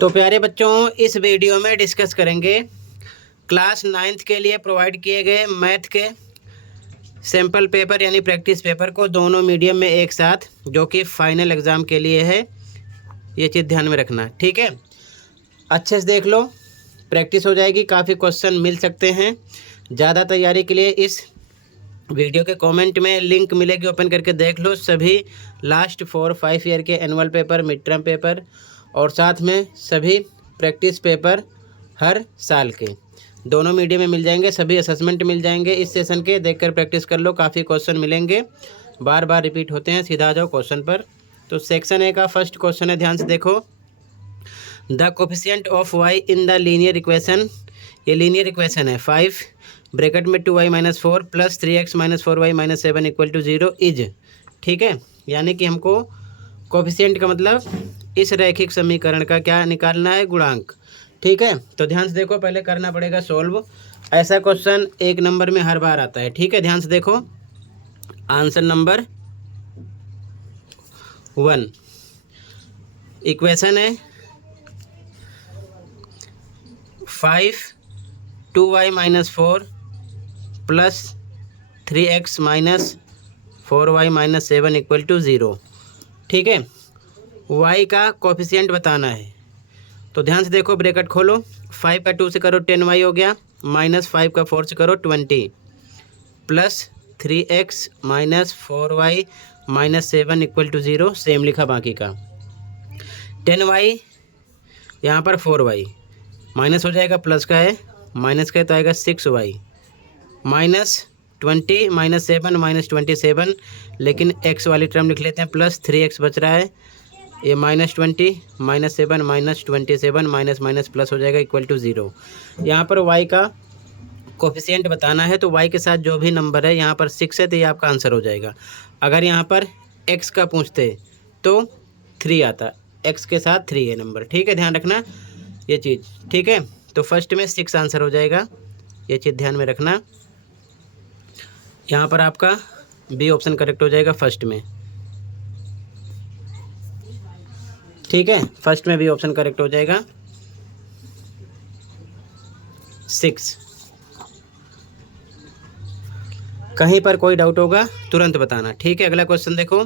तो प्यारे बच्चों, इस वीडियो में डिस्कस करेंगे क्लास 9th के लिए प्रोवाइड किए गए मैथ के सैम्पल पेपर यानी प्रैक्टिस पेपर को दोनों मीडियम में एक साथ, जो कि फाइनल एग्ज़ाम के लिए है। ये चीज़ ध्यान में रखना, ठीक है। अच्छे से देख लो, प्रैक्टिस हो जाएगी, काफ़ी क्वेश्चन मिल सकते हैं। ज़्यादा तैयारी के लिए इस वीडियो के कमेंट में लिंक मिलेगी, ओपन करके देख लो। सभी लास्ट 4-5 ईयर के annual paper, mid term paper और साथ में सभी प्रैक्टिस पेपर हर साल के दोनों मीडियम में मिल जाएंगे। सभी असेसमेंट मिल जाएंगे इस सेशन के, देखकर प्रैक्टिस कर लो। काफ़ी क्वेश्चन मिलेंगे, बार बार रिपीट होते हैं। सीधा आ जाओ क्वेश्चन पर। तो सेक्शन ए का फर्स्ट क्वेश्चन है, ध्यान से देखो। The coefficient of y in the linear equation, ये लीनियर इक्वेशन है, 5 ब्रैकेट में 2y-4 plus 3x - 4y - 7 = 0 is, ठीक है। यानी कि हमको कोफिशिएंट का मतलब इस रैखिक समीकरण का क्या निकालना है, गुणांक, ठीक है। तो ध्यान से देखो, पहले करना पड़ेगा सॉल्व। ऐसा क्वेश्चन 1 नंबर में हर बार आता है, ठीक है। ध्यान से देखो, आंसर नंबर 1 इक्वेशन है 5 2y - 4 प्लस 3x - 4y - 7 = 0, ठीक है। y का कोफिशिएंट बताना है। तो ध्यान से देखो, ब्रैकेट खोलो, 5 का 2 से करो 10y हो गया, -5 का 4 से करो 20 प्लस 3x - 4y - 7 = 0। सेम लिखा बाकी का। 10y यहाँ पर 4y माइनस हो जाएगा, प्लस का है, माइनस का है तो आएगा 6y -20 -7 -27, लेकिन x वाली टर्म लिख लेते हैं, प्लस 3x बच रहा है, ये -20 -7 -27 माइनस माइनस प्लस हो जाएगा = 0। यहाँ पर y का कोफिशिएंट बताना है, तो y के साथ जो भी नंबर है, यहाँ पर 6 है तो ये आपका आंसर हो जाएगा। अगर यहाँ पर x का पूछते तो 3 आता, x के साथ 3 है नंबर, ठीक है। ध्यान रखना ये चीज़, ठीक है। तो फर्स्ट में 6 आंसर हो जाएगा, ये चीज़ ध्यान में रखना। यहाँ पर आपका बी ऑप्शन करेक्ट हो जाएगा फर्स्ट में, ठीक है। फर्स्ट में भी ऑप्शन करेक्ट हो जाएगा 6। कहीं पर कोई डाउट होगा तुरंत बताना, ठीक है। अगला क्वेश्चन देखो,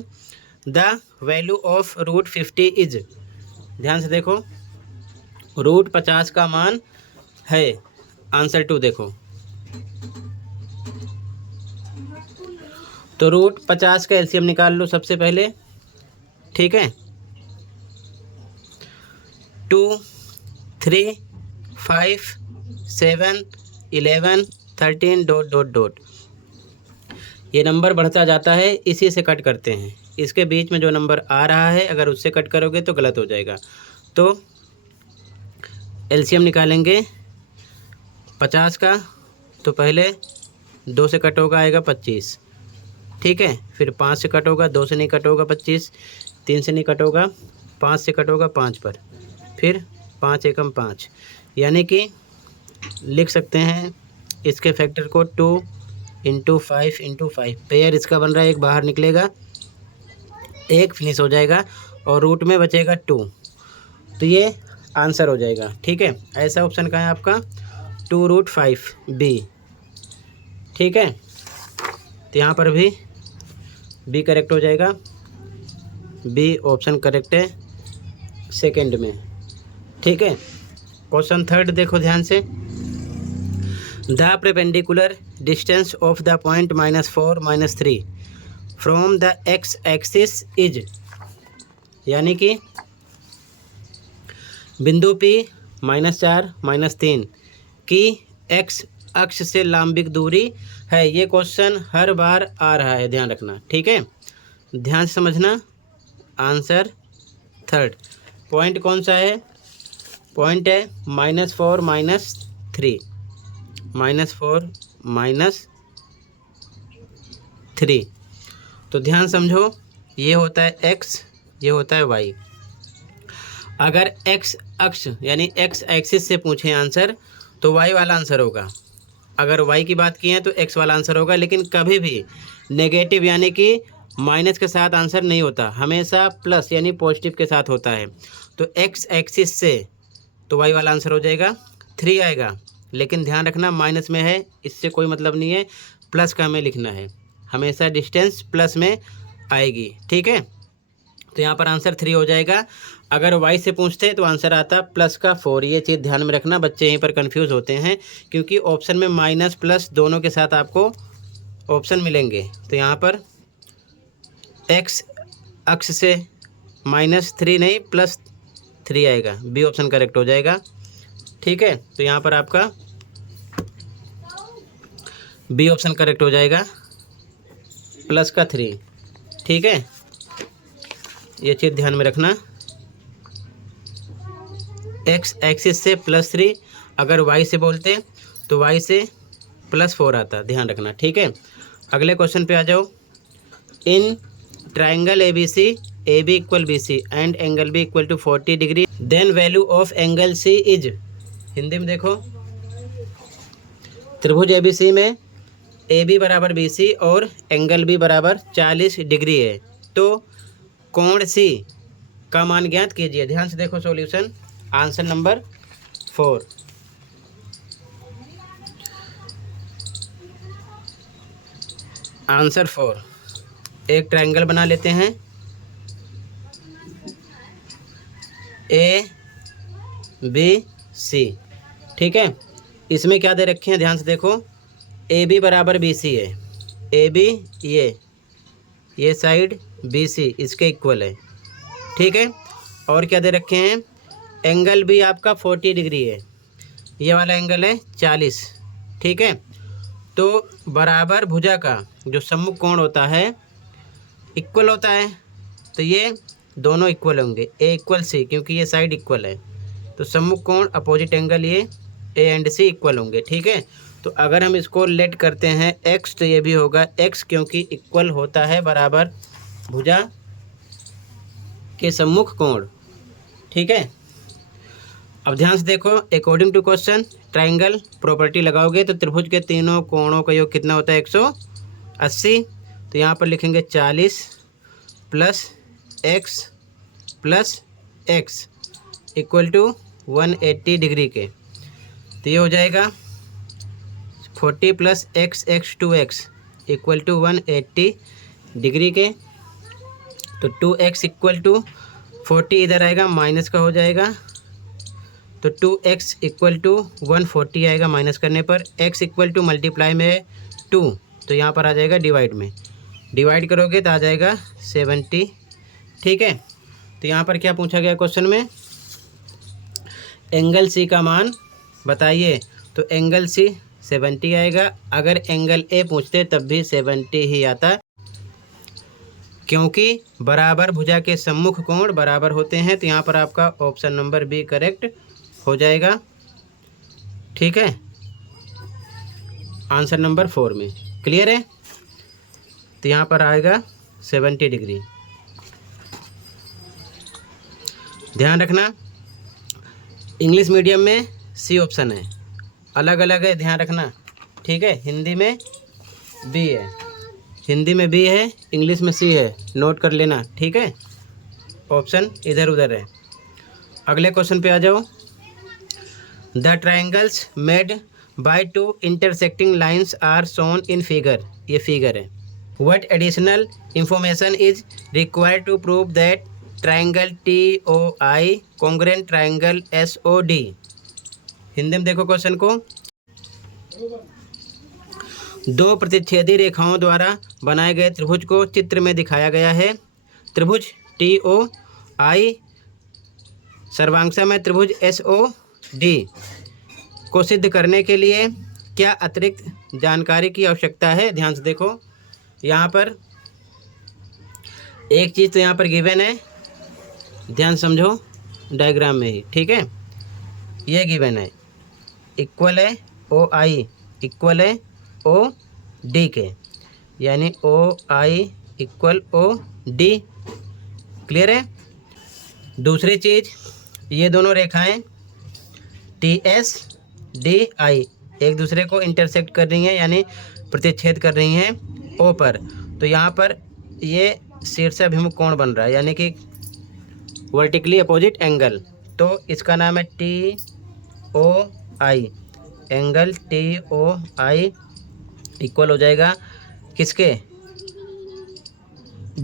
द वैल्यू ऑफ √50 इज, ध्यान से देखो, √50 का मान है, आंसर 2 देखो। तो √50 का एलसीएम निकाल लो सबसे पहले, ठीक है। 2 3 5 7 11 13 ... ये नंबर बढ़ता जाता है, इसी से कट करते हैं। इसके बीच में जो नंबर आ रहा है, अगर उससे कट करोगे तो गलत हो जाएगा। तो एलसीएम निकालेंगे 50 का, तो पहले 2 से कट होगा, आएगा 25, ठीक है। फिर 5 से कट होगा, 2 से नहीं कट होगा 25, 3 से नहीं कट होगा, 5 से कट होगा 5 पर, फिर 5 एकम 5, यानी कि लिख सकते हैं इसके फैक्टर को 2 × 5 × 5। पेयर इसका बन रहा है, एक बाहर निकलेगा, एक फिनिश हो जाएगा और रूट में बचेगा 2, तो ये आंसर हो जाएगा, ठीक है। ऐसा ऑप्शन का है आपका 2√5 बी, ठीक है। तो यहाँ पर भी बी करेक्ट हो जाएगा, बी ऑप्शन करेक्ट है सेकंड में, ठीक है। क्वेश्चन थर्ड देखो ध्यान से, the perpendicular distance of the point -4 -3 from the x axis is, यानी कि बिंदु P -4 -3 की x अक्ष से लंबिक दूरी है। ये क्वेश्चन हर बार आ रहा है, ध्यान रखना, ठीक है। ध्यान से समझना। Answer third. पॉइंट कौन सा है? पॉइंट है -4 -3, -4 -3। तो ध्यान समझो, ये होता है x, ये होता है y। अगर x अक्ष यानी x एक्सिस से पूछें आंसर, तो y वाला आंसर होगा। अगर y की बात की है तो x वाला आंसर होगा। लेकिन कभी भी नेगेटिव यानी कि माइनस के साथ आंसर नहीं होता, हमेशा प्लस यानी पॉजिटिव के साथ होता है। तो x एक्सिस से तो वाई वाला आंसर हो जाएगा 3 आएगा। लेकिन ध्यान रखना माइनस में है, इससे कोई मतलब नहीं है, प्लस का हमें लिखना है, हमेशा डिस्टेंस प्लस में आएगी, ठीक है। तो यहाँ पर आंसर 3 हो जाएगा। अगर वाई से पूछते तो आंसर आता प्लस का 4। ये चीज़ ध्यान में रखना, बच्चे यहीं पर कंफ्यूज होते हैं क्योंकि ऑप्शन में माइनस प्लस दोनों के साथ आपको ऑप्शन मिलेंगे। तो यहाँ पर एक्स अक्ष से -3 नहीं +3 आएगा, बी ऑप्शन करेक्ट हो जाएगा, ठीक है। तो यहाँ पर आपका बी ऑप्शन करेक्ट हो जाएगा, प्लस का 3, ठीक है। ये चीज़ ध्यान में रखना, एक्स एक्सिस से +3, अगर वाई से बोलते तो वाई से +4 आता, ध्यान रखना, ठीक है। अगले क्वेश्चन पे आ जाओ। In triangle ABC AB = BC and angle B = 40 degree, then value of angle C is. Hindi में देखो, त्रिभुज ABC में AB = BC और एंगल B = 40 डिग्री है, तो कोण C का मान ज्ञात कीजिए। ध्यान से देखो सॉल्यूशन, आंसर नंबर 4। आंसर 4, एक ट्रायंगल बना लेते हैं ABC, ठीक है। इसमें क्या दे रखे हैं, ध्यान से देखो, AB = BC है, AB ये साइड BC इसके इक्वल है, ठीक है। और क्या दे रखे हैं, एंगल भी आपका 40 डिग्री है, ये वाला एंगल है 40, ठीक है। तो बराबर भुजा का जो सम्मुख कोण होता है इक्वल होता है, तो ये दोनों इक्वल होंगे, A = C, क्योंकि ये साइड इक्वल है, तो सम्मुख कोण अपोजिट एंगल ये A एंड C इक्वल होंगे, ठीक है। तो अगर हम इसको लेट करते हैं x, तो ये भी होगा x, क्योंकि इक्वल होता है बराबर भुजा के सम्मुख कोण, ठीक है। अब ध्यान से देखो, according to question triangle property लगाओगे तो त्रिभुज के तीनों कोणों का योग कितना होता है, 180। तो यहाँ पर लिखेंगे 40 + x + x = 180 डिग्री के, तो ये हो जाएगा 40 + x x 2x = 180 डिग्री के। तो 2x = 40 इधर आएगा, माइनस का हो जाएगा, तो 2x = 140 आएगा माइनस करने पर। x = मल्टीप्लाई में 2, तो यहाँ पर आ जाएगा डिवाइड में, डिवाइड करोगे तो आ जाएगा 70, ठीक है। तो यहाँ पर क्या पूछा गया क्वेश्चन में, एंगल C का मान बताइए, तो एंगल C 70 आएगा। अगर एंगल A पूछते तब भी 70 ही आता, क्योंकि बराबर भुजा के सम्मुख कोण बराबर होते हैं। तो यहाँ पर आपका ऑप्शन नंबर B करेक्ट हो जाएगा, ठीक है, आंसर नंबर 4 में। क्लियर है, तो यहाँ पर आएगा 70 डिग्री। ध्यान रखना, इंग्लिश मीडियम में C ऑप्शन है, अलग अलग है, ध्यान रखना, ठीक है। हिंदी में B है, हिंदी में B है, इंग्लिश में C है, नोट कर लेना, ठीक है, ऑप्शन इधर उधर है। अगले क्वेश्चन पे आ जाओ। The triangles made by 2 intersecting lines are shown in figure, ये फिगर है। What additional information is required to prove that triangle TOI congruent triangle SOD। Hindi में देखो क्वेश्चन को, 2 प्रतिच्छेदी रेखाओं द्वारा बनाए गए त्रिभुज को चित्र में दिखाया गया है। त्रिभुज TOI सर्वांशा में त्रिभुज SOD को सिद्ध करने के लिए क्या अतिरिक्त जानकारी की आवश्यकता है। ध्यान से देखो, यहाँ पर एक चीज़ तो यहाँ पर गिवन है, ध्यान समझो डायग्राम में ही, ठीक है। ये गिवन है, इक्वल है OI इक्वल है OD के, यानी OI = OD। क्लियर है। दूसरी चीज़, ये दोनों रेखाएं TSDI एक दूसरे को इंटरसेक्ट कर रही हैं, यानी प्रतिच्छेद कर रही हैं O पर। तो यहाँ पर ये शीर्षाभिमुख कोण बन रहा है, यानी कि वर्टिकली अपोजिट एंगल, तो इसका नाम है TOI, एंगल TOI इक्वल हो जाएगा किसके,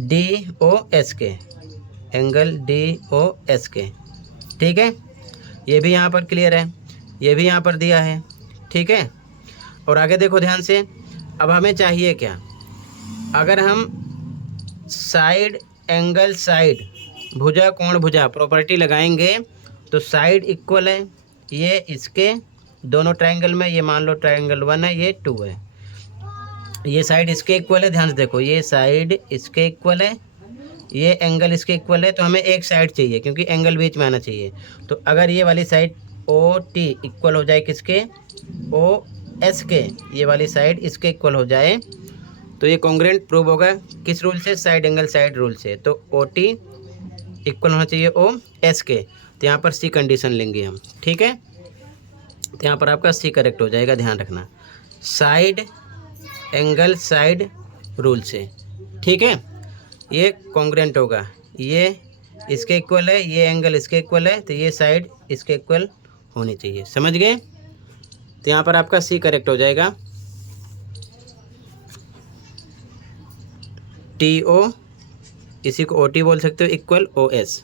DOS के, एंगल DOS के। ठीक है, ये भी यहाँ पर क्लियर है, ये भी यहाँ पर दिया है। ठीक है, और आगे देखो ध्यान से। अब हमें चाहिए क्या, अगर हम साइड एंगल साइड भुजा कोण भुजा प्रॉपर्टी लगाएंगे तो साइड इक्वल है ये इसके दोनों ट्रायंगल में, ये मान लो ट्रायंगल 1 है, ये 2 है, ये साइड इसके इक्वल है। ध्यान से देखो, ये साइड इसके इक्वल है, ये एंगल इसके इक्वल है, तो हमें एक साइड चाहिए क्योंकि एंगल बीच में आना चाहिए। तो अगर ये वाली साइड OT इक्वल हो जाए किसके, OS के, ये वाली साइड इसके इक्वल हो जाए तो ये कॉन्ग्रुएंट प्रूव होगा किस रूल से, साइड एंगल साइड रूल से। तो OT इक्वल होना चाहिए OS के, तो यहाँ पर C कंडीशन लेंगे हम। ठीक है, तो यहाँ पर आपका C करेक्ट हो जाएगा, ध्यान रखना, साइड एंगल साइड रूल से। ठीक है, ये कॉन्ग्रुएंट होगा, ये इसके इक्वल है, ये एंगल इसके इक्वल है, तो ये साइड इसके इक्वल होनी चाहिए। समझ गए, तो यहाँ पर आपका C करेक्ट हो जाएगा। TO इसी को OT बोल सकते हो इक्वल OS।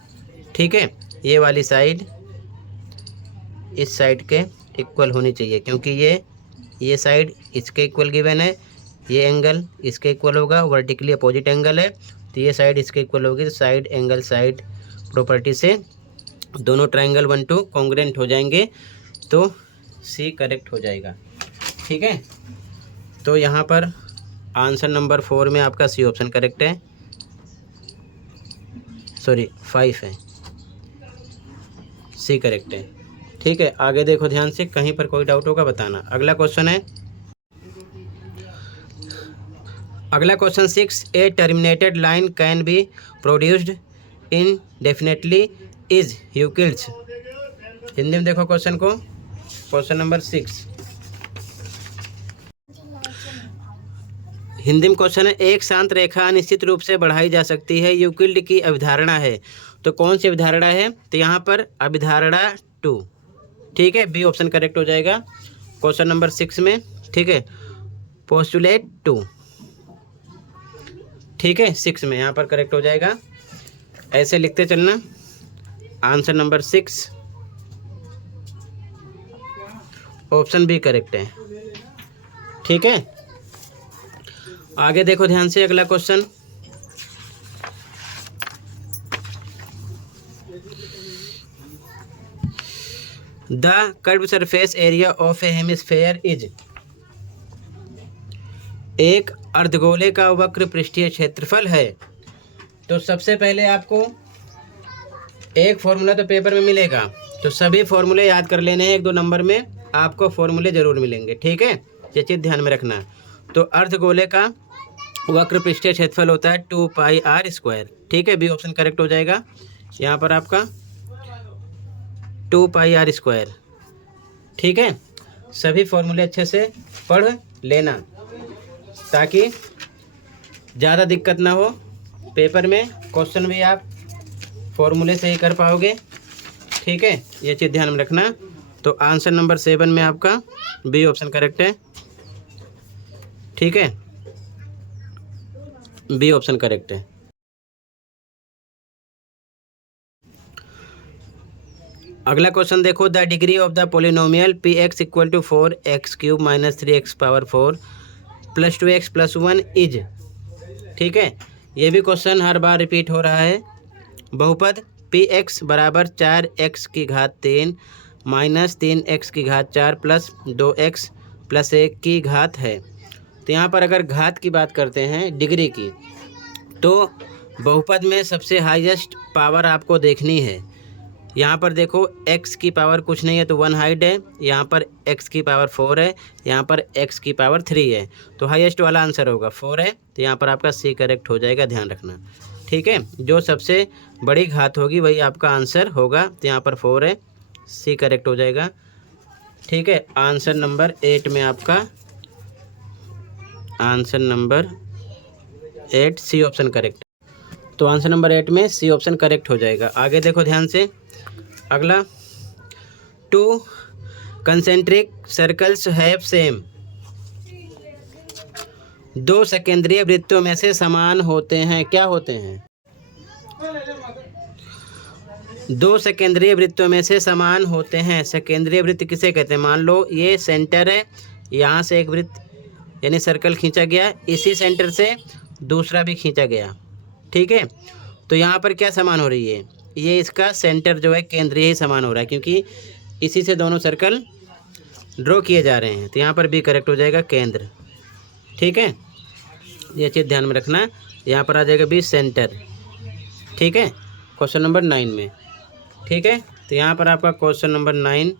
ठीक है, ये वाली साइड इस साइड के इक्वल होनी चाहिए क्योंकि ये साइड इसके इक्वल गिवन है, ये एंगल इसके इक्वल होगा, वर्टिकली अपोजिट एंगल है, तो ये साइड इसके इक्वल होगी। तो साइड एंगल साइड प्रॉपर्टी से दोनों ट्रायंगल 1 2 कॉन्ग्रुएंट हो जाएंगे, तो C करेक्ट हो जाएगा। ठीक है, तो यहाँ पर आंसर नंबर 4 में आपका C ऑप्शन करेक्ट है, सॉरी 5 है, C करेक्ट है। ठीक है, आगे देखो ध्यान से, कहीं पर कोई डाउट होगा बताना। अगला क्वेश्चन है, अगला question 6, A terminated line can be produced indefinitely is Euclid's. Hindi में देखो क्वेश्चन को, क्वेश्चन नंबर 6 हिंदी में क्वेश्चन है, एक शांत रेखा अनिश्चित रूप से बढ़ाई जा सकती है, यूक्लिड की अभिधारणा है। तो कौन सी अभिधारणा है, तो यहाँ पर अभिधारणा 2। ठीक है, बी ऑप्शन करेक्ट हो जाएगा क्वेश्चन नंबर 6 में। ठीक है, पोस्टुलेट 2। ठीक है, 6 में यहाँ पर करेक्ट हो जाएगा, ऐसे लिखते चलना। Answer number 6 option B correct है। ठीक है, आगे देखो ध्यान से, अगला question, the curve surface area of a hemisphere is. एक अर्धगोले का वक्र पृष्ठीय क्षेत्रफल है। तो सबसे पहले आपको एक फॉर्मूला तो पेपर में मिलेगा, तो सभी फॉर्मूले याद कर लेने हैं, 1 2 नंबर में आपको फॉर्मूले जरूर मिलेंगे। ठीक है, ये चीज़ ध्यान में रखना। तो अर्धगोले का वक्र पृष्ठीय क्षेत्रफल होता है 2πr²। ठीक है, बी ऑप्शन करेक्ट हो जाएगा, यहाँ पर आपका 2πr²। ठीक है, सभी फॉर्मूले अच्छे से पढ़ लेना ताकि ज़्यादा दिक्कत ना हो, पेपर में क्वेश्चन भी आप फॉर्मूले से ही कर पाओगे। ठीक है, ये चीज़ ध्यान में रखना। तो आंसर नंबर 7 में आपका बी ऑप्शन करेक्ट है। ठीक है, बी ऑप्शन करेक्ट है। अगला क्वेश्चन देखो, the degree of the polynomial px equal to 4x³ - 3x⁴ + 2x + 1 is. ठीक है, ये भी क्वेश्चन हर बार रिपीट हो रहा है। बहुपद px बराबर 4x³ - 3x⁴ प्लस 2x + 1 की घात है। तो यहाँ पर अगर घात की बात करते हैं डिग्री की, तो बहुपद में सबसे हाईएस्ट पावर आपको देखनी है। यहाँ पर देखो x की पावर कुछ नहीं है तो 1 हाइड है, यहाँ पर x की पावर 4 है, यहाँ पर x की पावर 3 है, तो हाईएस्ट वाला आंसर होगा 4 है। तो यहाँ पर आपका C करेक्ट हो जाएगा, ध्यान रखना। ठीक है, जो सबसे बड़ी घात होगी वही आपका आंसर होगा, तो यहाँ पर 4 है, C करेक्ट हो जाएगा। ठीक है, आंसर नंबर 8 में आपका answer number 8 C option correct. तो आंसर नंबर 8 में C ऑप्शन करेक्ट हो जाएगा। आगे देखो ध्यान से, अगला, 2 कंसेंट्रिक सर्कल्स हैव सेम, 2 सेकेंद्रीय वृत्तों में से समान होते हैं, क्या होते हैं? 2 सेकेंद्रीय वृत्तों में से समान होते हैं। सेकेंद्रीय वृत्त किसे कहते हैं? मान लो ये सेंटर है, यहाँ से एक वृत्त यानी सर्कल खींचा गया, इसी सेंटर से दूसरा भी खींचा गया, ठीक है। तो यहाँ पर क्या समान हो रही है? ये इसका सेंटर जो है केंद्रीय ही समान हो रहा है, क्योंकि इसी से दोनों सर्कल ड्रॉ किए जा रहे हैं। तो यहाँ पर भी करेक्ट हो जाएगा केंद्र, ठीक है। ये चीज़ ध्यान में रखना, यहाँ पर आ जाएगा बी सेंटर, ठीक है, क्वेश्चन नंबर 9 में, ठीक है। तो यहाँ पर आपका क्वेश्चन नंबर 9,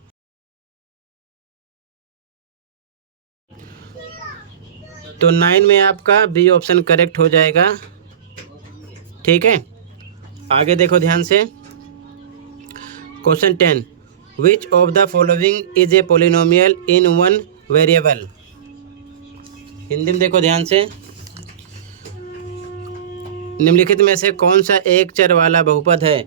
तो 9 में आपका बी ऑप्शन करेक्ट हो जाएगा, ठीक है। आगे देखो ध्यान से, question 10, which of the following is a polynomial in one variable. Hindi में देखो ध्यान से, निम्नलिखित में से कौन सा एक चर वाला बहुपद है?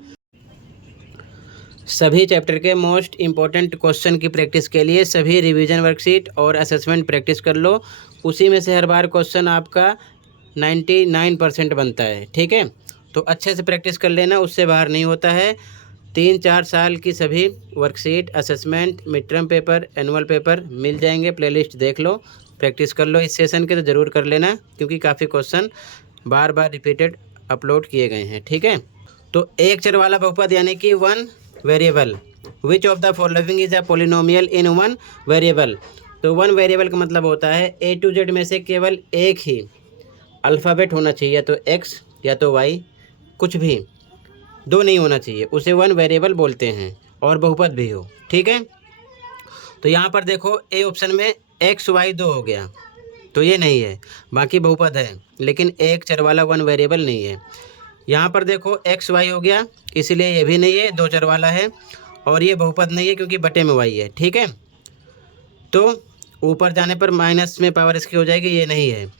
सभी चैप्टर के मोस्ट इम्पोर्टेंट क्वेश्चन की प्रैक्टिस के लिए सभी रिवीजन वर्कशीट और असेसमेंट प्रैक्टिस कर लो, उसी में से हर बार क्वेश्चन आपका 99% बनता है, ठीक है। तो अच्छे से प्रैक्टिस कर लेना, उससे बाहर नहीं होता है। 3-4 साल की सभी worksheet, assessment, mid term paper, annual paper मिल जाएंगे, प्लेलिस्ट देख लो, प्रैक्टिस कर लो। इस सेशन के तो ज़रूर कर लेना, क्योंकि काफ़ी क्वेश्चन बार बार रिपीटेड अपलोड किए गए हैं, ठीक है। तो एक चर वाला बहुपद यानी कि one variable, which of the following is a polynomial in one variable. तो वन वेरिएबल का मतलब होता है A to Z में से केवल एक ही अल्फ़ाबेट होना चाहिए, या तो X या तो Y, कुछ भी दो नहीं होना चाहिए, उसे वन वेरिएबल बोलते हैं, और बहुपद भी हो, ठीक है। तो यहाँ पर देखो ए ऑप्शन में XY 2 हो गया, तो ये नहीं है, बाकी बहुपद है, लेकिन एक चर वाला वन वेरिएबल नहीं है। यहाँ पर देखो XY हो गया, इसलिए ये भी नहीं है, 2 चर वाला है, और ये बहुपद नहीं है क्योंकि बटे में Y है, ठीक है। तो ऊपर जाने पर माइनस में पावर इसकी हो जाएगी, ये नहीं है,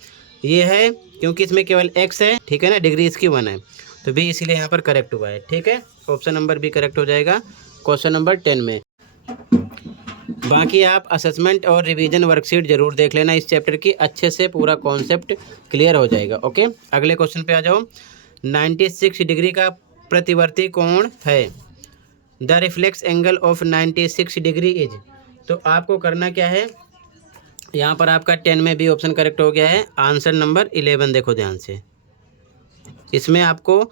ये है क्योंकि इसमें केवल X है, ठीक है ना, डिग्री इसकी 1 है, तो बी इसीलिए यहाँ पर करेक्ट हुआ है, ठीक है। ऑप्शन नंबर बी करेक्ट हो जाएगा क्वेश्चन नंबर 10 में। बाकी आप असेसमेंट और रिवीजन वर्कशीट जरूर देख लेना इस चैप्टर की, अच्छे से पूरा कॉन्सेप्ट क्लियर हो जाएगा, ओके। अगले क्वेश्चन पे आ जाओ। 96 डिग्री का प्रतिवर्ती कोण है, the reflex angle of 96 degree is. तो आपको करना क्या है, यहाँ पर आपका 10 में भी ऑप्शन करेक्ट हो गया है। आंसर नंबर 11 देखो ध्यान से, इसमें आपको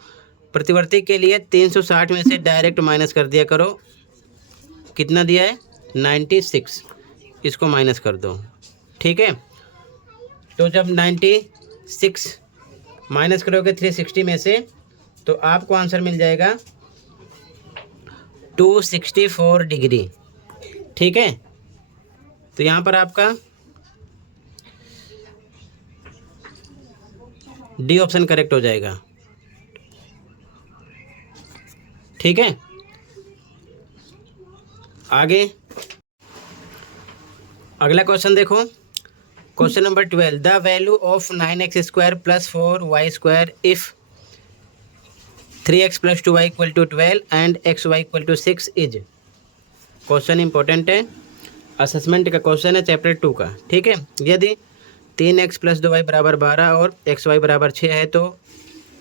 प्रतिवर्ती के लिए 360 में से डायरेक्ट माइनस कर दिया करो, कितना दिया है 96, इसको माइनस कर दो, ठीक है। तो जब 96 माइनस करोगे 360 में से, तो आपको आंसर मिल जाएगा 264 डिग्री, ठीक है। तो यहाँ पर आपका डी ऑप्शन करेक्ट हो जाएगा, ठीक है। आगे अगला क्वेश्चन देखो, question number 12, the value of 9x² + 4y² if 3x + 2y = 12 and xy = 6 is. Question important है, असेसमेंट का क्वेश्चन है चैप्टर 2 का, ठीक है। यदि 3x + 2y = 12 और xy = 6 है, तो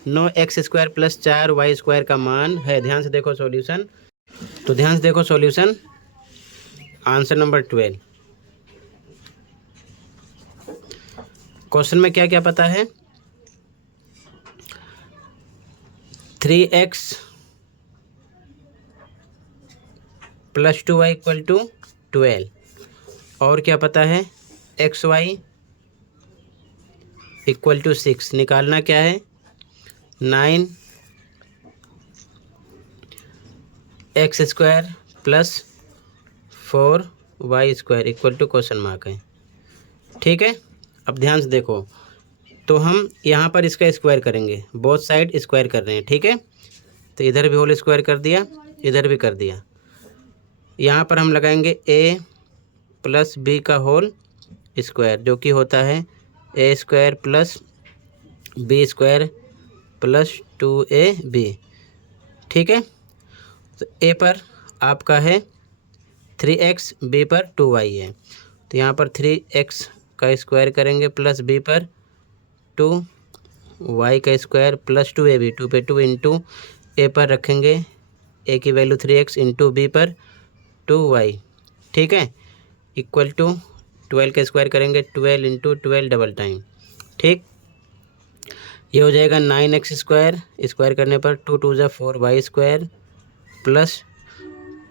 9x² + 4y² का मान है। ध्यान से देखो सॉल्यूशन, तो ध्यान से देखो सॉल्यूशन, आंसर नंबर 12। क्वेश्चन में क्या क्या पता है, 3x + 2y = 12, और क्या पता है xy = 6। निकालना क्या है, 9x² + 4y² = क्वेश्चन मार्क है, ठीक है। अब ध्यान से देखो, तो हम यहाँ पर इसका स्क्वायर करेंगे, बोथ साइड स्क्वायर कर रहे हैं, ठीक है। तो इधर भी होल स्क्वायर कर दिया, इधर भी कर दिया। यहाँ पर हम लगाएंगे a + b का होल स्क्वायर, जो कि होता है a² + b² + 2ab, ठीक है। तो a पर आपका है 3x, b पर 2y है, तो यहाँ पर 3x का स्क्वायर करेंगे प्लस b पर 2y का स्क्वायर प्लस 2ab, 2 पे 2 इंटू a पर रखेंगे a की वैल्यू 3x इंटू b पर 2y, ठीक है, इक्वल टू 12 का स्क्वायर करेंगे 12 इंटू 12 डबल टाइम, ठीक। ये हो जाएगा 9x स्क्वायर, स्क्वायर करने पर 2 2 जा 4y स्क्वायर प्लस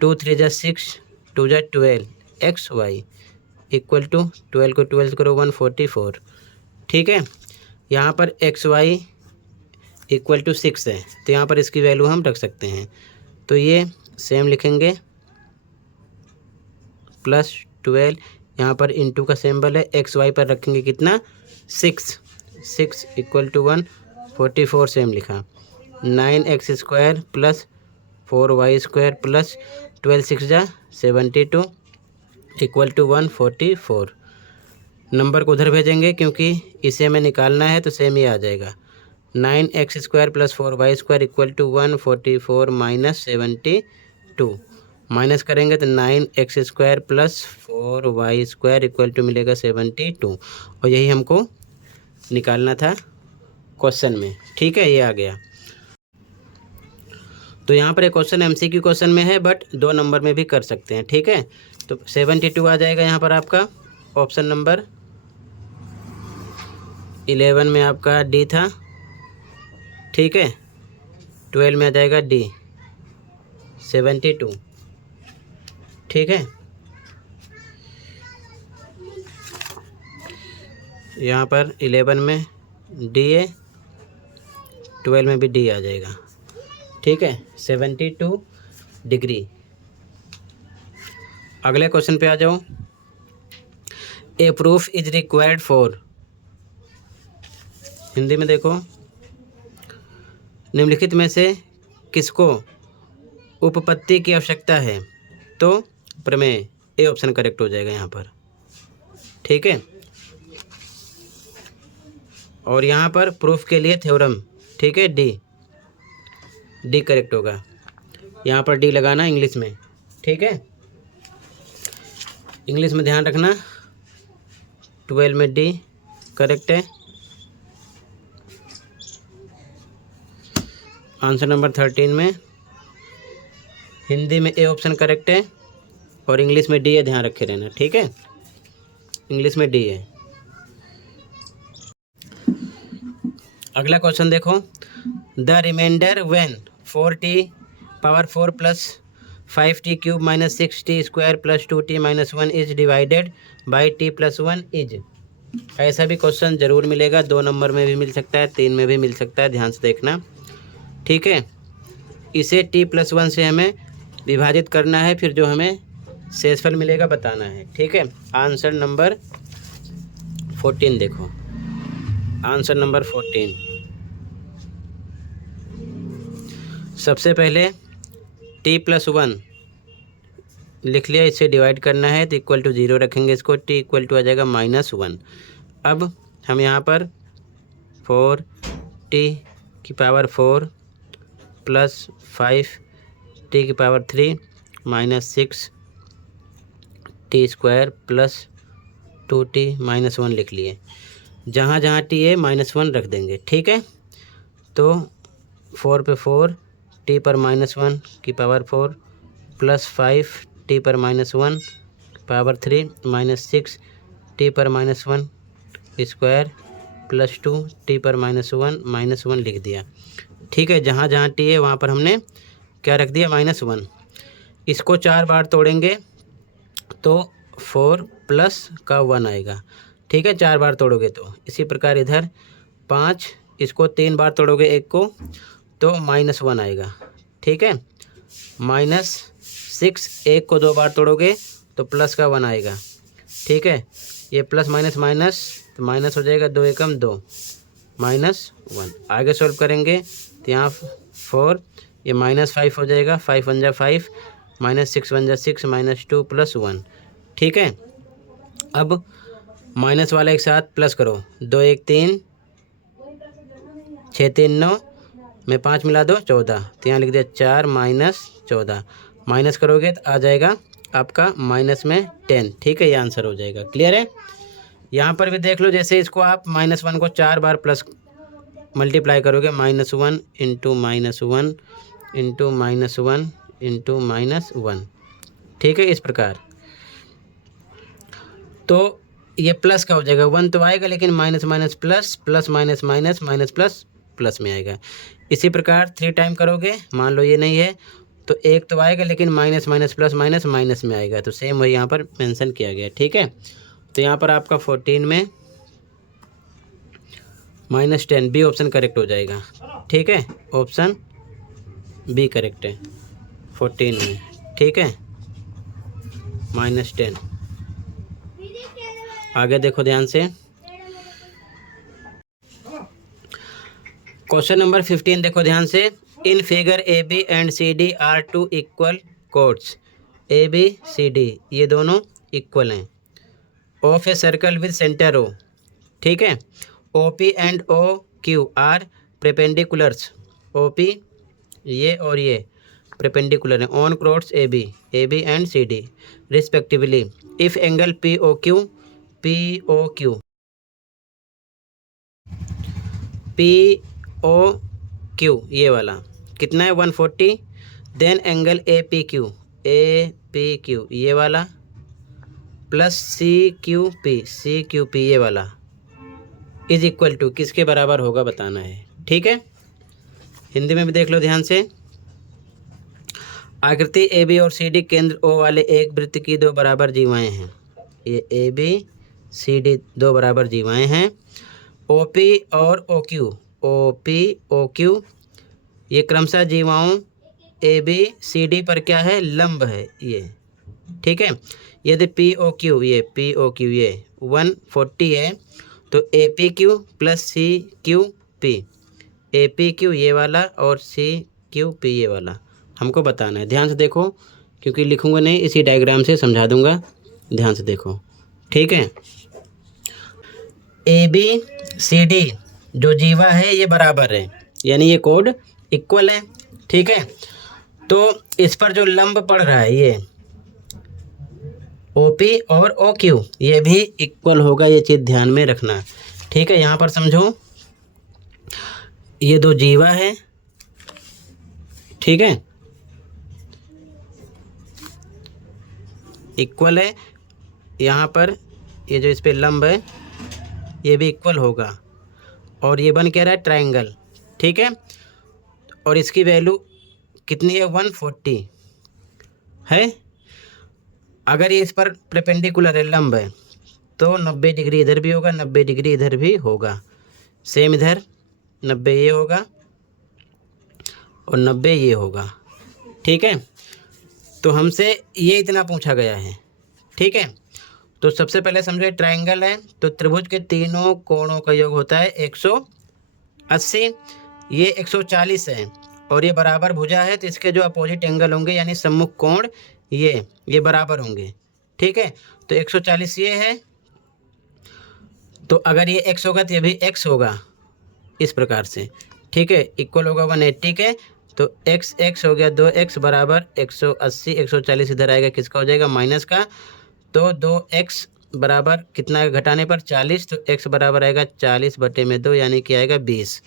2 3 जा 6, 2 जा 12xy इक्वल टू 12 को 12 करो 144, ठीक है। यहाँ पर xy इक्वल टू 6 है, तो यहाँ पर इसकी वैल्यू हम रख सकते हैं, तो ये सेम लिखेंगे प्लस 12, यहाँ पर इंटू का सिंबल है, xy पर रखेंगे कितना 6 इक्वल टू 144 सेम लिखा, 9x square plus 4y square plus 12 6 जा 72 इक्वल टू 144। नंबर को उधर भेजेंगे क्योंकि इसे हमें निकालना है, तो सेम ही आ जाएगा, 9x square plus 4y square equal to 144 minus 72, minus करेंगे तो 9x square plus 4y square equal to मिलेगा 72, और यही हमको निकालना था क्वेश्चन में, ठीक है। ये आ गया। तो यहाँ पर एक क्वेश्चन MCQ क्वेश्चन में है, बट 2 नंबर में भी कर सकते हैं, ठीक है। तो 72 आ जाएगा यहाँ पर आपका, ऑप्शन नंबर 11 में आपका D था, ठीक है, 12 में आ जाएगा D 72, ठीक है। यहाँ पर 11 में D है, 12 में भी D आ जाएगा, ठीक है, 72 डिग्री। अगले क्वेश्चन पे आ जाओ। A proof is required for, Hindi में देखो, निम्नलिखित में से किसको उपपत्ति की आवश्यकता है, तो प्रमेय, ए ऑप्शन करेक्ट हो जाएगा यहाँ पर, ठीक है। और यहाँ पर प्रूफ के लिए थ्योरम, ठीक है, डी करेक्ट होगा, यहाँ पर डी लगाना इंग्लिश में, ठीक है। इंग्लिश में ध्यान रखना, 12 में डी करेक्ट है। आंसर नंबर 13 में हिंदी में ए ऑप्शन करेक्ट है, और इंग्लिश में डी है, ध्यान रखे रहना, ठीक है, इंग्लिश में डी है। अगला क्वेश्चन देखो, the remainder when 4t power 4 plus 5t cube minus 6t square plus 2t minus 1 is divided by t plus 1 is. ऐसा भी क्वेश्चन ज़रूर मिलेगा, 2 नंबर में भी मिल सकता है, 3 में भी मिल सकता है, ध्यान से देखना, ठीक है। इसे t प्लस 1 से हमें विभाजित करना है, फिर जो हमें शेषफल मिलेगा बताना है, ठीक है। आंसर नंबर 14 देखो, आंसर नंबर 14। सबसे पहले t प्लस 1 लिख लिया, इससे डिवाइड करना है, तो इक्वल टू 0 रखेंगे इसको, t इक्वल टू आ जाएगा -1। अब हम यहाँ पर 4t की पावर 4 प्लस 5t की power 3 minus 6t square plus 2t minus 1 लिख लिए। जहाँ जहाँ t है -1 रख देंगे, ठीक है। तो 4 पे 4, t पर -1 की पावर 4 प्लस 5t पर -1 पावर 3 माइनस 6t पर -1 स्क्वायर प्लस 2t पर -1 लिख दिया, ठीक है। जहाँ जहाँ t है वहाँ पर हमने क्या रख दिया, -1। इसको 4 बार तोड़ेंगे तो 4 प्लस का 1 आएगा, ठीक है, 4 बार तोड़ोगे तो। इसी प्रकार इधर 5, इसको 3 बार तोड़ोगे एक को तो -1 आएगा, ठीक है। -6 एक को 2 बार तोड़ोगे तो प्लस का 1 आएगा, ठीक है। ये प्लस माइनस माइनस तो माइनस हो जाएगा, 2 एकम 2 -1। आगे सॉल्व करेंगे तो यहाँ 4, ये -5 हो जाएगा, 5 1 जा 5 -6 1 जा 6 -2 + 1, ठीक है। अब माइनस वाला एक साथ प्लस करो, 2 1 3 6 3 9 में 5 मिला दो 14, तो यहाँ लिख दिया 4 - 14 माइनस करोगे तो आ जाएगा आपका माइनस में 10। ठीक है, ये आंसर हो जाएगा। क्लियर है। यहाँ पर भी देख लो, जैसे इसको आप -1 को 4 बार प्लस मल्टीप्लाई करोगे, -1 इंटू -1 इंटू -1 इंटू -1। ठीक है, इस प्रकार। तो ये प्लस का हो जाएगा, 1 तो आएगा लेकिन minus minus plus, plus minus minus, minus plus plus में आएगा। इसी प्रकार 3 टाइम करोगे, मान लो ये नहीं है तो 1 तो आएगा लेकिन minus minus plus minus minus में आएगा। तो सेम वही यहाँ पर मेंशन किया गया। ठीक है, तो यहाँ पर आपका 14 में -10, बी ऑप्शन करेक्ट हो जाएगा। ठीक है, ऑप्शन बी करेक्ट है 14 में। ठीक है, -10। आगे देखो ध्यान से, क्वेश्चन नंबर 15 देखो ध्यान से। In figure A B and C D are two equal chords. A B C D ये दोनों इक्वल हैं of a circle with centre O. ठीक है, O P and O Q are perpendiculars. O P ये और ये perpendicular है on chords A B and C D respectively if angle P O Q ये वाला कितना है 140, then angle A P Q ये वाला प्लस सी क्यू पी ये वाला इज इक्वल टू किसके बराबर होगा बताना है। ठीक है, हिंदी में भी देख लो ध्यान से। आकृति ए बी और सी डी केंद्र ओ वाले एक वृत्त की 2 बराबर जीवाएं हैं। ये ए बी सी डी 2 बराबर जीवाएं हैं। ओ पी और ओ क्यू ये क्रमशः जीवाओं ए बी सी डी पर क्या है, लंब है ये। ठीक है, यदि पी ओ क्यू ये 140 है तो A P Q plus C Q P, A P Q ये वाला और सी क्यू पी ये वाला हमको बताना है। ध्यान से देखो, क्योंकि लिखूंगा नहीं, इसी डायग्राम से समझा दूंगा। ध्यान से देखो। ठीक है, ए बी सी डी जो जीवा है ये बराबर है, यानी ये कोड इक्वल है। ठीक है, तो इस पर जो लंब पड़ रहा है ये ओ पी और ओ क्यू ये भी इक्वल होगा, ये चीज़ ध्यान में रखना। ठीक है, यहाँ पर समझो ये 2 जीवा है। ठीक है, इक्वल है। यहाँ पर ये जो इस पे लंब है ये भी इक्वल होगा और ये बन क्या रहा है, ट्रायंगल। ठीक है, और इसकी वैल्यू कितनी है, 140 है। अगर ये इस पर परपेंडिकुलर है, लंब है, तो 90 डिग्री इधर भी होगा, 90 डिग्री इधर भी होगा। सेम इधर 90 ये होगा और 90 ये होगा। ठीक है, तो हमसे ये इतना पूछा गया है। ठीक है, तो सबसे पहले समझे ट्रायंगल है तो त्रिभुज के तीनों कोणों का योग होता है 180। ये 140 है और ये बराबर भुजा है, तो इसके जो अपोजिट एंगल होंगे यानी सम्मुख कोण ये बराबर होंगे। ठीक है, तो 140 ये है, तो अगर ये x होगा तो ये भी x होगा इस प्रकार से। ठीक है, इक्वल होगा 180 के, तो x हो गया 2x बराबर 180। 140 इधर आएगा, किसका हो जाएगा, माइनस का। तो 2x बराबर कितना है घटाने पर 40, तो x बराबर आएगा 40/2 यानी कि आएगा 20।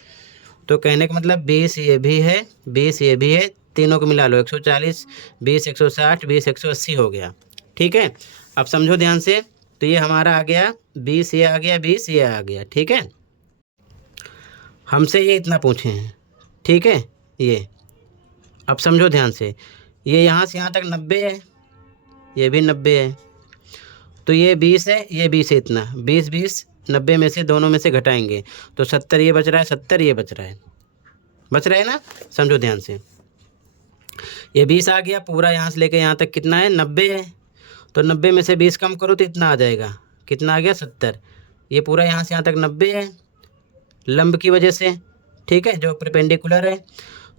तो कहने का मतलब 20 ये भी है, 20 ये भी है, तीनों को मिला लो 140, 20 160, 20 180 हो गया। ठीक है, अब समझो ध्यान से, तो ये हमारा आ गया 20 ये आ गया, 20 ये आ गया। ठीक है, हमसे ये इतना पूछे हैं। ठीक है, ये अब समझो ध्यान से, ये यहाँ से यहाँ तक 90 है, ये भी 90 है, तो ये 20 है, ये 20 है, इतना 20 20 90 में से दोनों में से घटाएंगे तो 70 ये बच रहा है, 70 ये बच रहा है ना। समझो ध्यान से, ये 20 आ गया पूरा, यहाँ से लेके यहाँ तक कितना है, 90 है, तो 90 में से 20 कम करो तो इतना आ जाएगा, कितना आ गया, 70। ये पूरा यहाँ से यहाँ तक 90 है लंब की वजह से। ठीक है, जो परपेंडिकुलर है,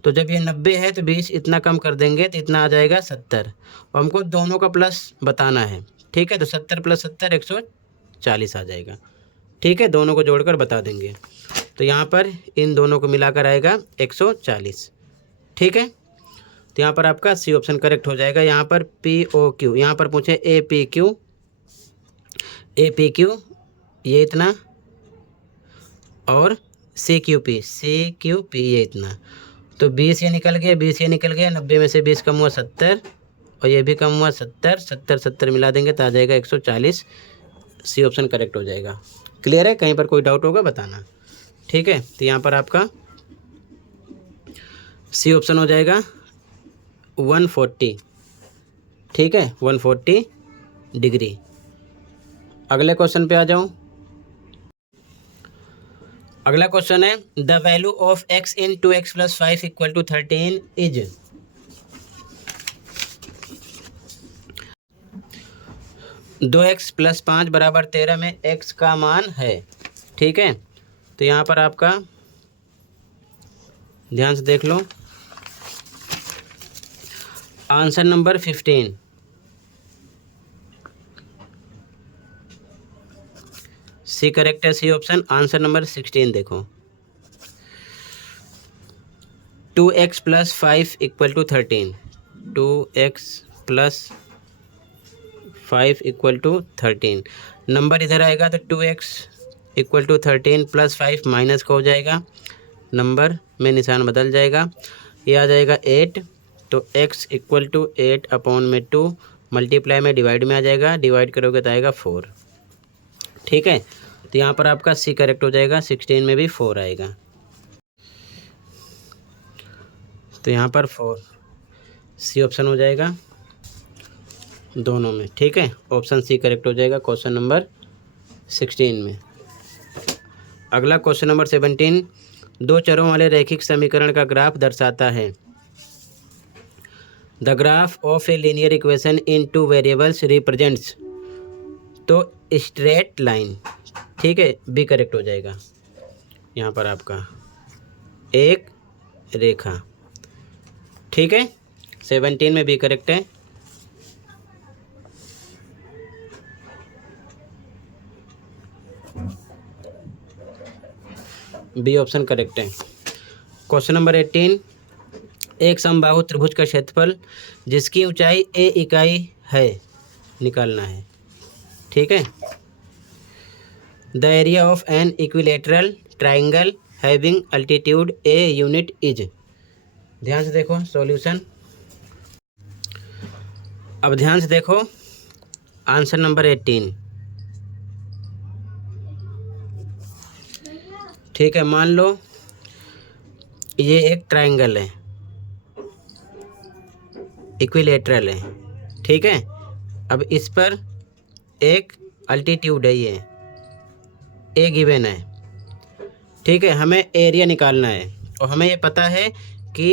तो जब ये 90 है तो 20 इतना कम कर देंगे तो इतना आ जाएगा 70, और हमको दोनों का प्लस बताना है। ठीक है, तो 70 + 70 140 आ जाएगा। ठीक है, दोनों को जोड़कर बता देंगे, तो यहाँ पर इन दोनों को मिलाकर आएगा 140। ठीक है, तो यहाँ पर आपका सी ऑप्शन करेक्ट हो जाएगा। यहाँ पर POQ, यहाँ पर पूछे APQ ये इतना और CQP ये इतना, तो 20 ये निकल गया, 20 ये निकल गया, 90 में से 20 कम हुआ 70 और ये भी कम हुआ 70 मिला देंगे तो आ जाएगा 140। सी ऑप्शन करेक्ट हो जाएगा। क्लियर है? कहीं पर कोई डाउट होगा बताना। ठीक है, तो यहाँ पर आपका सी ऑप्शन हो जाएगा 140। ठीक है, 140 डिग्री। अगले क्वेश्चन पे आ जाऊँ। अगला क्वेश्चन है the value of x in 2x + 5 = 13 is. दो एक्स प्लस 5 बराबर 13 में x का मान है। ठीक है, तो यहाँ पर आपका ध्यान से देख लो, आंसर नंबर 15। सी करेक्ट है, सी ऑप्शन। आंसर नंबर 16 देखो, 2x + 5 = 13, 2x + 5 = 13। नंबर इधर आएगा तो 2x = 13 + 5 माइनस का हो जाएगा, नंबर में निशान बदल जाएगा, ये आ जाएगा 8। तो x = 8/2 मल्टीप्लाई में डिवाइड में आ जाएगा, डिवाइड करोगे तो आएगा 4। ठीक है, तो यहाँ पर आपका सी करेक्ट हो जाएगा, 16 में भी 4 आएगा, तो यहाँ पर 4 सी ऑप्शन हो जाएगा दोनों में। ठीक है, ऑप्शन सी करेक्ट हो जाएगा क्वेश्चन नंबर 16 में। अगला क्वेश्चन नंबर 17, दो चरों वाले रैखिक समीकरण का ग्राफ दर्शाता है। The graph of a linear equation in 2 variables represents, तो स्ट्रेट लाइन। ठीक है, बी करेक्ट हो जाएगा। यहाँ पर आपका एक रेखा। ठीक है, 17 में बी करेक्ट है। बी ऑप्शन करेक्ट है। क्वेश्चन नंबर 18, एक समबाहु त्रिभुज का क्षेत्रफल जिसकी ऊंचाई a इकाई है निकालना है। ठीक है, the area of an equilateral triangle having altitude a unit is. ध्यान से देखो सॉल्यूशन। अब ध्यान से देखो आंसर नंबर 18। ठीक है, मान लो ये एक ट्राइंगल है, इक्विलेटरल है। ठीक है, अब इस पर एक अल्टीट्यूड है, ये ए गिवन है। ठीक है, हमें एरिया निकालना है और हमें ये पता है कि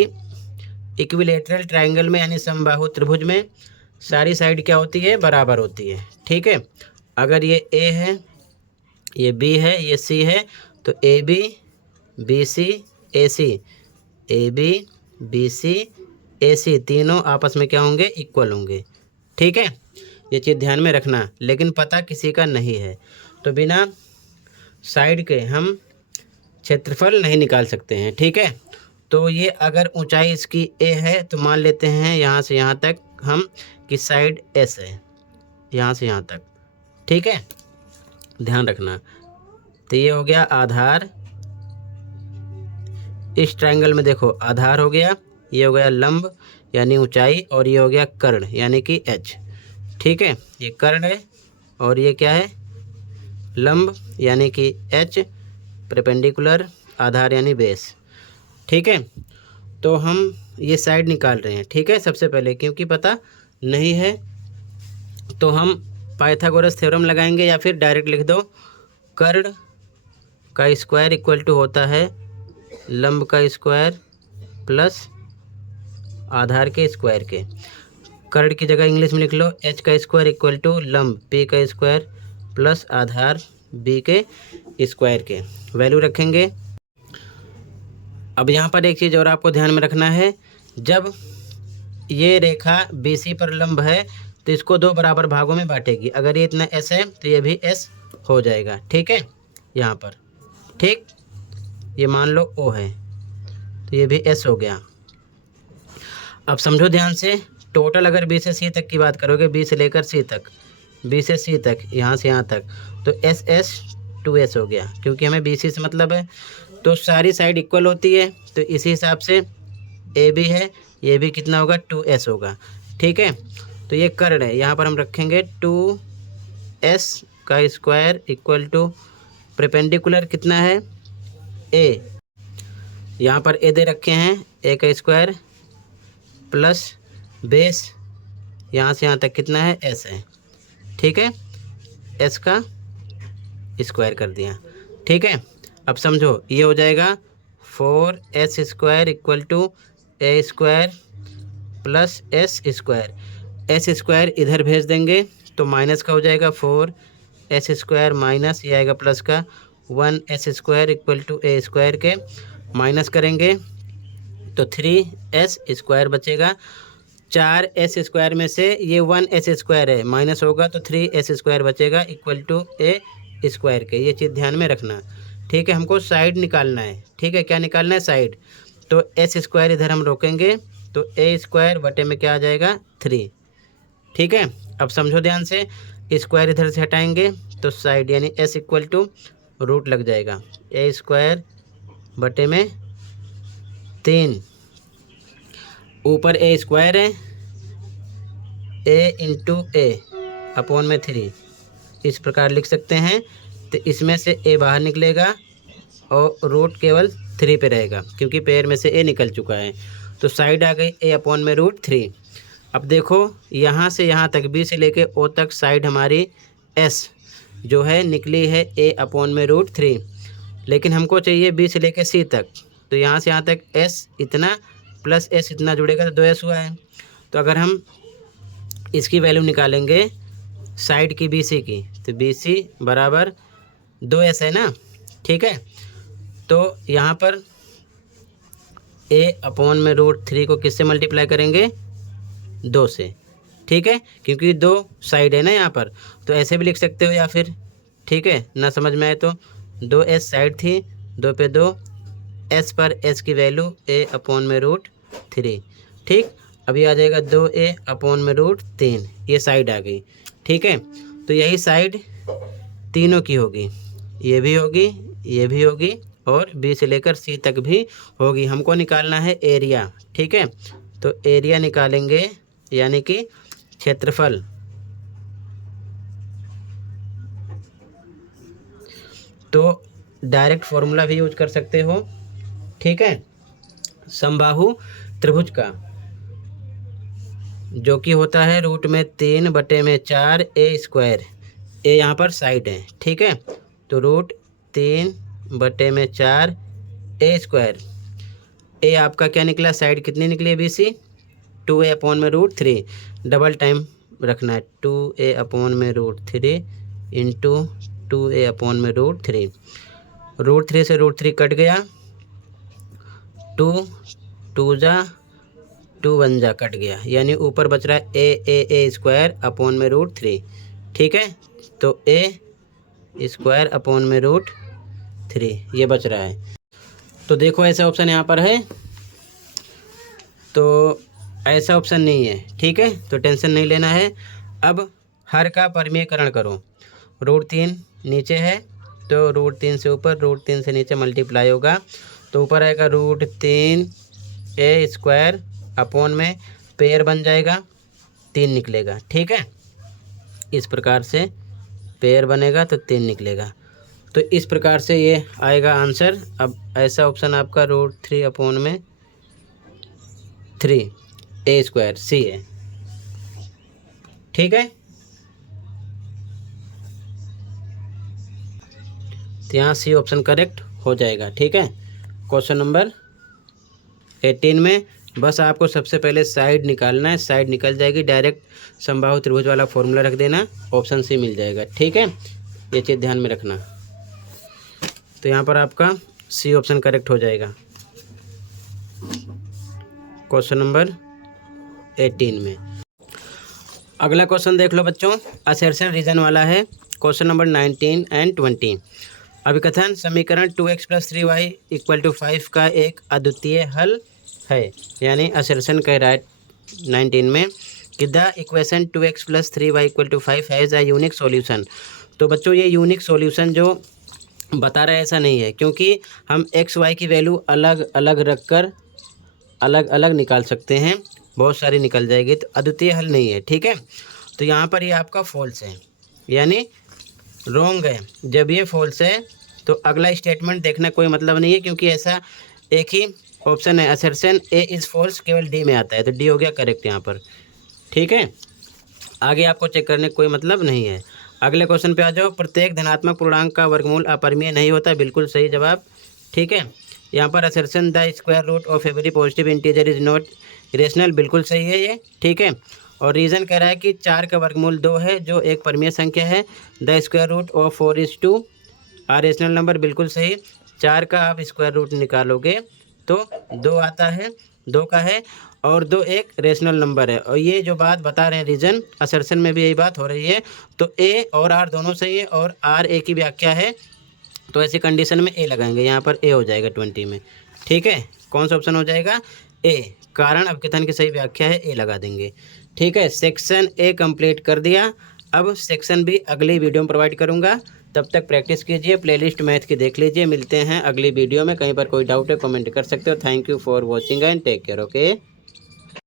इक्विलेटरल ट्राइंगल में यानी समबाहु त्रिभुज में सारी साइड क्या होती है, बराबर होती है। ठीक है, अगर ये ए है, ये बी है, ये सी है, तो A B B C A C, A B B C A C तीनों आपस में क्या होंगे, इक्वल होंगे। ठीक है, ये चीज़ ध्यान में रखना। लेकिन पता किसी का नहीं है तो बिना साइड के हम क्षेत्रफल नहीं निकाल सकते हैं। ठीक है, तो ये अगर ऊंचाई इसकी ए है तो मान लेते हैं यहाँ से यहाँ तक हम कि साइड एस है, यहाँ से यहाँ तक। ठीक है, ध्यान रखना। तो ये हो गया आधार, इस ट्रायंगल में देखो आधार हो गया, ये हो गया लंब यानी ऊंचाई, और ये हो गया कर्ण यानी कि एच। ठीक है, ये कर्ण है और ये क्या है, लंब यानी कि एच, परपेंडिकुलर आधार यानी बेस। ठीक है, तो हम ये साइड निकाल रहे हैं। ठीक है, सबसे पहले क्योंकि पता नहीं है तो हम पाइथागोरस थ्योरम लगाएंगे या फिर डायरेक्ट लिख दो, कर्ण का स्क्वायर इक्वल टू होता है लंब का स्क्वायर प्लस आधार के स्क्वायर के। कर्ण की जगह इंग्लिश में लिख लो एच का स्क्वायर इक्वल टू लंब पी का स्क्वायर प्लस आधार बी के स्क्वायर के, वैल्यू रखेंगे। अब यहाँ पर एक चीज़ और आपको ध्यान में रखना है, जब ये रेखा BC पर लंब है तो इसको दो बराबर भागों में बांटेगी। अगर ये इतना S है तो ये भी S हो जाएगा। ठीक है, यहाँ पर ठीक, ये मान लो O है तो ये भी S हो गया। अब समझो ध्यान से, टोटल अगर बी से सी तक की बात करोगे, बी से लेकर सी तक, बी से सी तक, यहाँ से यहाँ तक, तो एस एस 2s हो गया, क्योंकि हमें बी सी से मतलब है। तो सारी साइड इक्वल होती है, तो इसी हिसाब से ए भी है, ये भी कितना होगा 2s होगा। ठीक है, तो ये कर्ण है, यहाँ पर हम रखेंगे 2s का स्क्वायर इक्वल टू परपेंडिकुलर कितना है ए, यहाँ पर ए दे रखे हैं, ए का स्क्वायर प्लस बेस यहाँ से यहाँ तक कितना है एस है। ठीक है, एस का स्क्वायर कर दिया। ठीक है, अब समझो ये हो जाएगा 4s square equal to A square plus S square. S square इधर भेज देंगे तो माइनस का हो जाएगा 4s स्क्वायर माइनस ये आएगा प्लस का 1s square equal to A square के माइनस करेंगे तो 3s स्क्वायर बचेगा। 4s स्क्वायर में से ये 1s स्क्वायर है, माइनस होगा तो 3s स्क्वायर बचेगा इक्वल टू ए स्क्वायर के। ये चीज़ ध्यान में रखना। ठीक है, हमको साइड निकालना है। ठीक है, क्या निकालना है साइड, तो एस स्क्वायर इधर हम रोकेंगे तो ए स्क्वायर बटे में क्या आ जाएगा 3। ठीक है, अब समझो ध्यान से, स्क्वायर इधर से हटाएंगे तो साइड यानी एस इक्वल टू रूट लग जाएगा ए स्क्वायर बटे में 3, ऊपर ए स्क्वायर है, ए इंटू ए अपॉन में 3 इस प्रकार लिख सकते हैं। तो इसमें से ए बाहर निकलेगा और रूट केवल 3 पे रहेगा, क्योंकि पेयर में से ए निकल चुका है। तो साइड आ गई ए अपॉन में रूट 3। अब देखो यहाँ से यहाँ तक बी से लेके ओ तक साइड हमारी एस जो है निकली है ए अपॉन में रूट 3, लेकिन हमको चाहिए बी से लेके सी तक, तो यहाँ से यहाँ तक एस इतना प्लस एस इतना जुड़ेगा तो 2s हुआ है। तो अगर हम इसकी वैल्यू निकालेंगे साइड की बी सी की, तो बी सी बराबर 2s है ना। ठीक है, तो यहाँ पर a अपॉन में रूट 3 को किससे मल्टीप्लाई करेंगे 2 से। ठीक है, क्योंकि 2 साइड है ना यहाँ पर, तो ऐसे भी लिख सकते हो या फिर, ठीक है ना, समझ में आए तो 2s साइड थी, 2 पे 2, s पर s की वैल्यू a अपॉन में रूट 3। ठीक, अभी आ जाएगा 2a अपॉन में रूट 3, ये साइड आ गई। ठीक है, तो यही साइड तीनों की होगी, ये भी होगी, ये भी होगी और बी से लेकर सी तक भी होगी। हमको निकालना है एरिया। ठीक है, तो एरिया निकालेंगे यानी कि क्षेत्रफल। तो डायरेक्ट फॉर्मूला भी यूज कर सकते हो। ठीक है, समबाहु त्रिभुज का जो कि होता है रूट में 3 बटे में 4 ए स्क्वायर, ए यहाँ पर साइड है। ठीक है, तो रूट 3 बटे में 4 ए स्क्वायर, ए आपका क्या निकला, साइड कितनी निकली है बी सी 2a अपॉन में रूट 3, डबल टाइम रखना है 2a अपॉन में रूट 3 इंटू 2a अपॉन में रूट 3। रूट 3 से रूट 3 कट गया, 2 2 जा 2 1 जा कट गया, यानी ऊपर बच रहा है ए स्क्वायर अपॉन में रूट 3। ठीक है, तो ए स्क्वायर अपॉन में रूट 3 ये बच रहा है। तो देखो ऐसा ऑप्शन यहाँ पर है, तो ऐसा ऑप्शन नहीं है। ठीक है, तो टेंशन नहीं लेना है। अब हर का परमीयकरण करो, रूट 3 नीचे है तो रूट 3 से ऊपर, रूट 3 से नीचे मल्टीप्लाई होगा तो ऊपर आएगा रूट 3 ए स्क्वायर अपॉन में पेयर बन जाएगा 3 निकलेगा। ठीक है, इस प्रकार से पेयर बनेगा तो 3 निकलेगा। तो इस प्रकार से ये आएगा आंसर। अब ऐसा ऑप्शन आपका रूट 3 अपॉन में 3 ए स्क्वायर सी है। ठीक है, तो यहाँ सी ऑप्शन करेक्ट हो जाएगा। ठीक है, क्वेश्चन नंबर 18 में बस आपको सबसे पहले साइड निकालना है, साइड निकल जाएगी, डायरेक्ट समबाहु त्रिभुज वाला फॉर्मूला रख देना, ऑप्शन सी मिल जाएगा। ठीक है, ये चीज़ ध्यान में रखना। तो यहाँ पर आपका सी ऑप्शन करेक्ट हो जाएगा क्वेश्चन नंबर 18 में। अगला क्वेश्चन देख लो बच्चों, असर्शन रीजन वाला है, क्वेश्चन नंबर 19 एंड 20। अभिकथन समीकरण 2x + 3y = 5 का एक अद्वितीय हल है, यानी असर्शन कह रहा है 19 में कि the equation 2x + 3y = 5 has a unique solution. तो बच्चों ये यूनिक सॉल्यूशन जो बता रहा है ऐसा नहीं है, क्योंकि हम एक्स वाई की वैल्यू अलग अलग रख कर अलग अलग निकाल सकते हैं, बहुत सारी निकल जाएगी, तो अद्वितीय हल नहीं है। ठीक है, तो यहाँ पर ये आपका फॉल्स है, यानी रॉन्ग है। जब ये फॉल्स है तो अगला स्टेटमेंट देखना कोई मतलब नहीं है, क्योंकि ऐसा एक ही ऑप्शन है, असर्शन ए इज़ फॉल्स, केवल डी में आता है, तो डी हो गया करेक्ट यहाँ पर। ठीक है, आगे आपको चेक करने का कोई मतलब नहीं है। अगले क्वेश्चन पे आ जाओ। प्रत्येक धनात्मक पूर्णांक का वर्गमूल अपरिमेय नहीं होता, बिल्कुल सही जवाब। ठीक है, यहाँ पर assertion the square root of every positive integer is not irrational, बिल्कुल सही है ये। ठीक है, और रीज़न कह रहा है कि 4 का वर्गमूल 2 है, जो एक परिमेय संख्या है। The square root of 4 is 2 are rational number, बिल्कुल सही। 4 का आप स्क्वायर रूट निकालोगे तो 2 आता है, 2 का है, और 2 एक रेशनल नंबर है। और ये जो बात बता रहे हैं रीजन, असर्शन में भी यही बात हो रही है। तो ए और आर दोनों सही है, और आर ए की व्याख्या है, तो ऐसी कंडीशन में ए लगाएंगे। यहाँ पर ए हो जाएगा 20 में। ठीक है, कौन सा ऑप्शन हो जाएगा? ए। कारण अवकथन की सही व्याख्या है, ए लगा देंगे। ठीक है, सेक्शन ए कंप्लीट कर दिया। अब सेक्शन बी अगली वीडियो में प्रोवाइड करूँगा, तब तक प्रैक्टिस कीजिए, प्लेलिस्ट मैथ की देख लीजिए। मिलते हैं अगली वीडियो में। कहीं पर कोई डाउट है कमेंट कर सकते हो। Thank you for watching and take care. Okay.